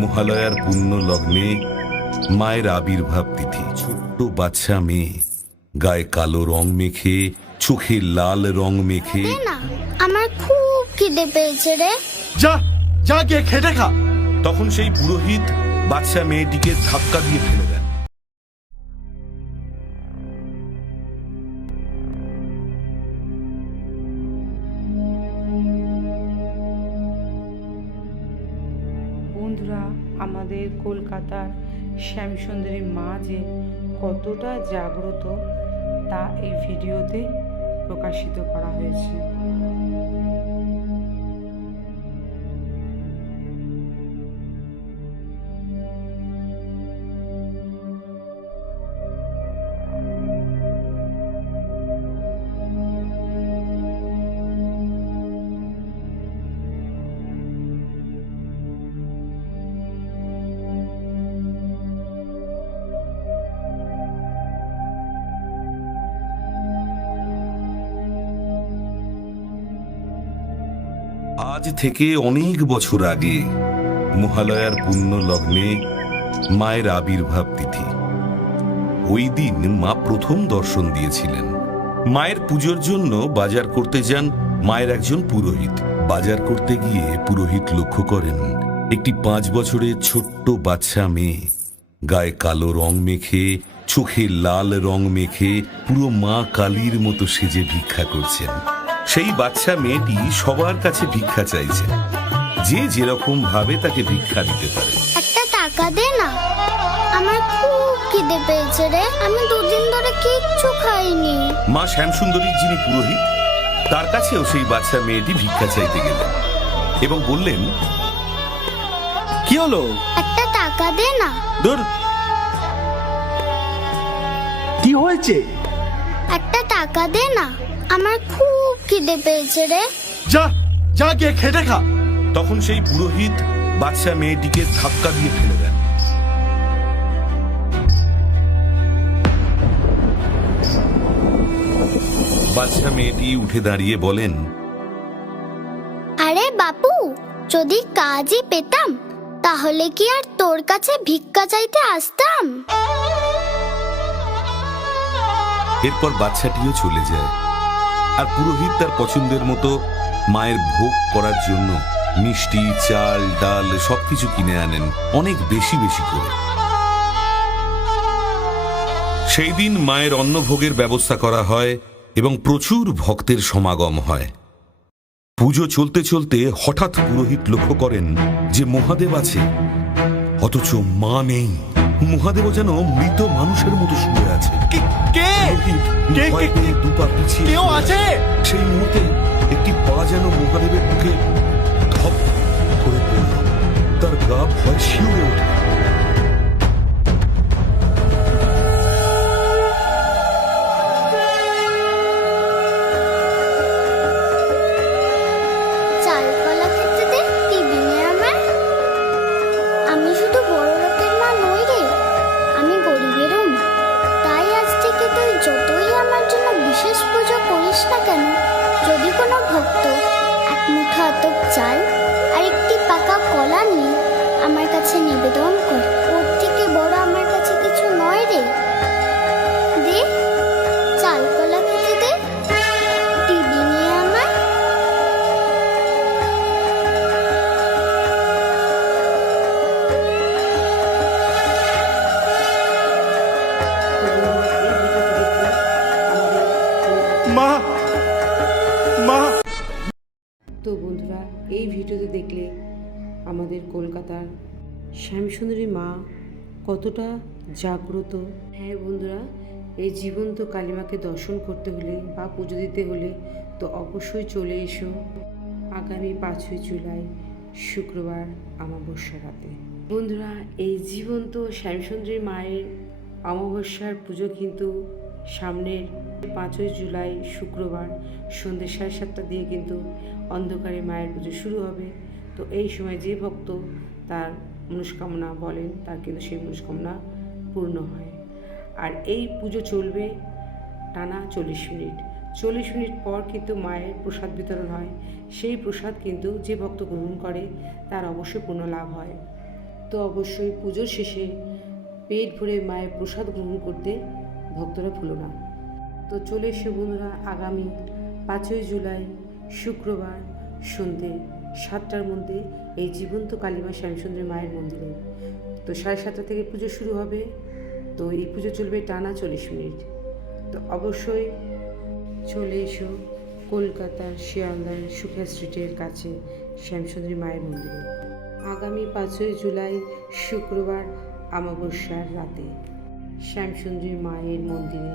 মহালয়ার পুণ্য লগ্নে মায়ের আবির্ভাব তিথি। ছোট্ট বাচ্চা মেয়ে গায়ে কালো রং মেখে, চোখে লাল রং মেখে। না, আমার খুব খিদে পেয়েছে রে। যা যা গিয়ে খেটে খা। তখন সেই পুরোহিত বাচ্চা মেয়েটিকে ধাক্কা দিয়ে ফেলে দেন। বন্ধুরা, আমাদের কলকাতার শ্যামসুন্দরী মা যে কতটা জাগ্রত তা এই ভিডিওতে প্রকাশিত করা হয়েছে। আজ থেকে অনেক বছর আগে মহালয়ার পুণ্য লগ্নে মায়ের আবির্ভাব তিথি। ওই দিন মা প্রথম দর্শন দিয়েছিলেন। মায়ের পুজোর জন্য বাজার করতে যান মায়ের একজন পুরোহিত। বাজার করতে গিয়ে পুরোহিত লক্ষ্য করেন একটি 5 বছরের ছোট্ট বাচ্চা মেয়ে গায়ে কালো রং মেখে, চোখে লাল রং মেখে পুরো মা কালীর মতো সেজে ভিক্ষা করছেন। সেই বাচ্চা মেয়েটি সবার কাছে ভিক্ষা চাইছে, যে যেরকম ভাবে তাকে ভিক্ষা দিতে পারে। একটা টাকা দে না, আমার খুব খিদে পেয়েছে রে। আমি 2 দিন ধরে কিচ্ছু খাইনি। মা শ্যামসুন্দরীর যিনি পুরোহিত, তার কাছেও সেই বাচ্চা মেয়েটি ভিক্ষা চাইতে গেলেন এবং বললেন, কি হলো? একটা টাকা দে না। দূর, কি হয়েছে? একটা টাকা দে না, আমার খুব খিদে পেয়েছে রে। যা যা গিয়ে খেটে খা। তখন সেই পুরোহিত বাচ্চা মেয়েটিকে ধাক্কা দিয়ে ফেলে দেন। বাচ্চা মেয়েটি উঠে দাঁড়িয়ে বলেন, আরে বাপু, যদি কাজই পেতাম তাহলে কি আর তোর কাছে ভিক্ষা চাইতে আসতাম? এরপর বাচ্চাটিও চলে যায়। আর পুরোহিত তার পছন্দের মতো মায়ের ভোগ করার জন্য মিষ্টি, চাল, ডাল সবকিছু কিনে আনেন, অনেক বেশি বেশি করে। সেই দিন মায়ের অন্নভোগের ব্যবস্থা করা হয় এবং প্রচুর ভক্তের সমাগম হয়। পুজো চলতে চলতে হঠাৎ পুরোহিত লক্ষ্য করেন যে মহাদেব আছে, অথচ মা নেই। মহাদেব যেন মৃত মানুষের মতো শুয়ে আছে। দুপা পিছিয়ে কেউ আছে? সেই মুহূর্তে একটি পা যেন মহাদেবের বুকে ধপ করে পড়ল। তার গা ভয় শিউরে ওঠে। চাল কলা খেতে দে, টিভি নে আমার। আমি শুধু বড় লোকের মা নই রে, আমি গরিবেরও মা। তাই আজ থেকে তুই যতই আমার জন্য বিশেষ পুজো করিস না কেন, যদি কোনো ভক্ত 1 মুঠো আতপ চাল আর একটি পাকা কলা নিয়ে আমার কাছে নিবেদন করে, ওর থেকে বড় আমার কাছে কিছু নয় রে। দে, চাল কলা খেতে দে, টিভি নিয়ে আমার। মা মা। তো বন্ধুরা, এই ভিডিওতে দেখলে আমাদের কলকাতার শ্যামসুন্দরী মা কতটা জাগ্রত। হ্যাঁ বন্ধুরা, এই জীবন্ত কালীমাকে দর্শন করতে হলে বা পুজো দিতে হলে তো অবশ্যই চলে এসো আগামী 5ই জুলাই শুক্রবার অমাবস্যা রাতে। বন্ধুরা, এই জীবন্ত শ্যামসুন্দরী মায়ের অমাবস্যার পুজো কিন্তু সামনের 5ই জুলাই শুক্রবার সন্ধ্যে 7:30 দিয়ে কিন্তু অন্ধকারে মায়ের পুজো শুরু হবে। তো এই সময় যে ভক্ত তার মনস্কামনা বলেন, তার কিন্তু সেই মনস্কামনা পূর্ণ হয়। আর এই পুজো চলবে টানা 40 মিনিট। 40 মিনিট পর কিন্তু মায়ের প্রসাদ বিতরণ হয়। সেই প্রসাদ কিন্তু যে ভক্ত গ্রহণ করে তার অবশ্যই পূর্ণ লাভ হয়। তো অবশ্যই পুজোর শেষে পেট ভরে মায়ের প্রসাদ গ্রহণ করতে ভক্তরা ভুলো না। তো চলে এসে বন্ধুরা আগামী 5ই জুলাই শুক্রবার সন্ধ্যে 7টার মধ্যে এই জীবন্ত কালীমা শ্যামসুন্দরী মায়ের মন্দিরে। তো 7:30 থেকে পুজো শুরু হবে। তো এই পুজো চলবে টানা 40 মিনিট। তো অবশ্যই চলে এসো কলকাতার শিয়ালদার সুখিয়া স্ট্রিটের কাছে শ্যামসুন্দরী মায়ের মন্দিরে আগামী 5ই জুলাই শুক্রবার অমাবস্যার রাতে শ্যামসুন্দরী মায়ের মন্দিরে